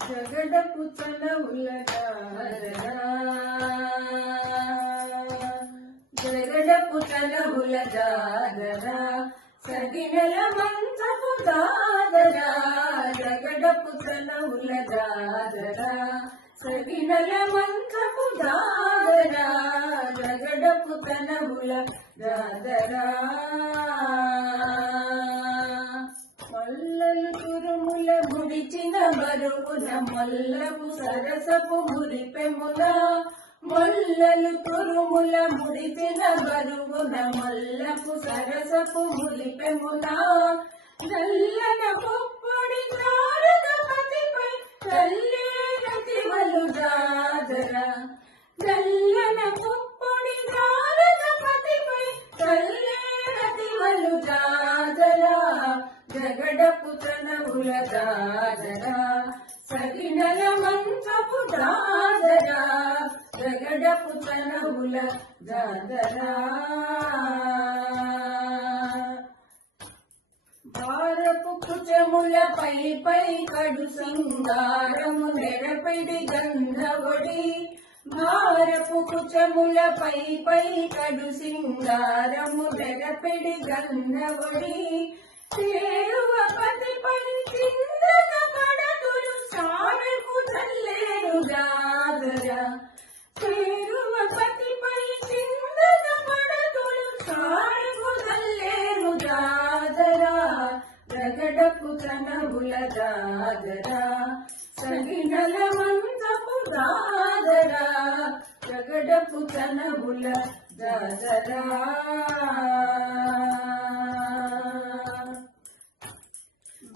జగడపు తనవులదాదరా జగడపు తనవులదాదరా సగినల మంచపు దాదరా జగడపు తనవులదాదరా సగినల మంచపు దాదరా జగడపు తనవులదాదరా మల్లలు తురుముల ముడిచిన బరువున మల్లపు సరసపు మురిపెముల మల్లలు తురుముల ముడిచిన బరువున మల్లపు సరసపు మురిపెముల నల్లన పొప్పొడి నారదపతిపై తల్లేరతివలు దాదరా నల్లన పొప్పొడి నారదపతిపై తల్లేరతివలు దాదరా జగడపు తనవులదాదరా సగినల మంచపు దాదరా జగడపు తనవులదాదరా భారపు కుచముల పై కడు సింగారము నెరపిడి గంధవడి భారపు కుచముల పై కడు సింగారము నెరపిడి గంధవడి చేరువ పతిపై చిందన పడతులు సారకు చల్లేరు దాదరా చేరువ పతిపై చిందన పడతులు సారకు చల్లేరు దాదరా జగడపు తనవులదాదరా సగినల మంచపు దాదరా జగడపు తనవులదాదరా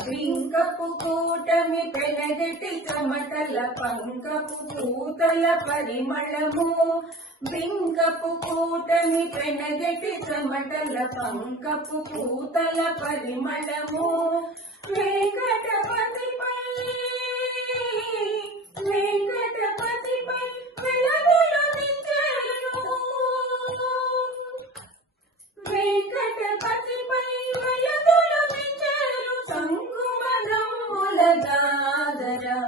బింకపు కూటమి పెనగటి చెమటల పంకపు పూతల పరిమళము బింకపు కూటమి పెనగటి చెమటల పంకపు పూతల పరిమళము వెంకటపతిపై వెలుగులు నించెను వెంకటపతిపై వెలుగులు నించెను సంకుమదమ్ములదాదరా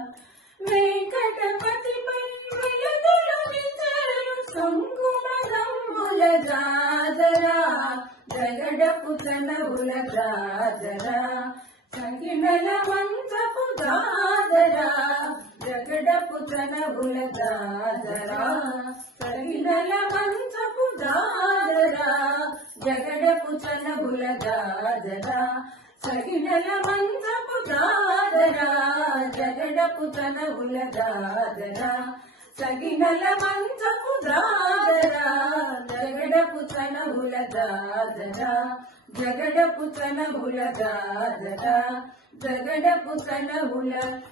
వెంకటపతిపై వెలుగులు నించెను సంకుమదమ్ములదాదరా జగడపు తనవులదాదరా సగినల మంచపు దాదరా జగడపు తనవులదాదరా సగినల మంచపు దాదరా జగడపు తనవులదాదరా సగినల మంచపు దాదరా జగడపు తనవులదాదరా సగినల మంచపు దాదరా జగడపు తనవులదాదరా జగడపు తనవులదాదరా జగడపు తనవులదాదరా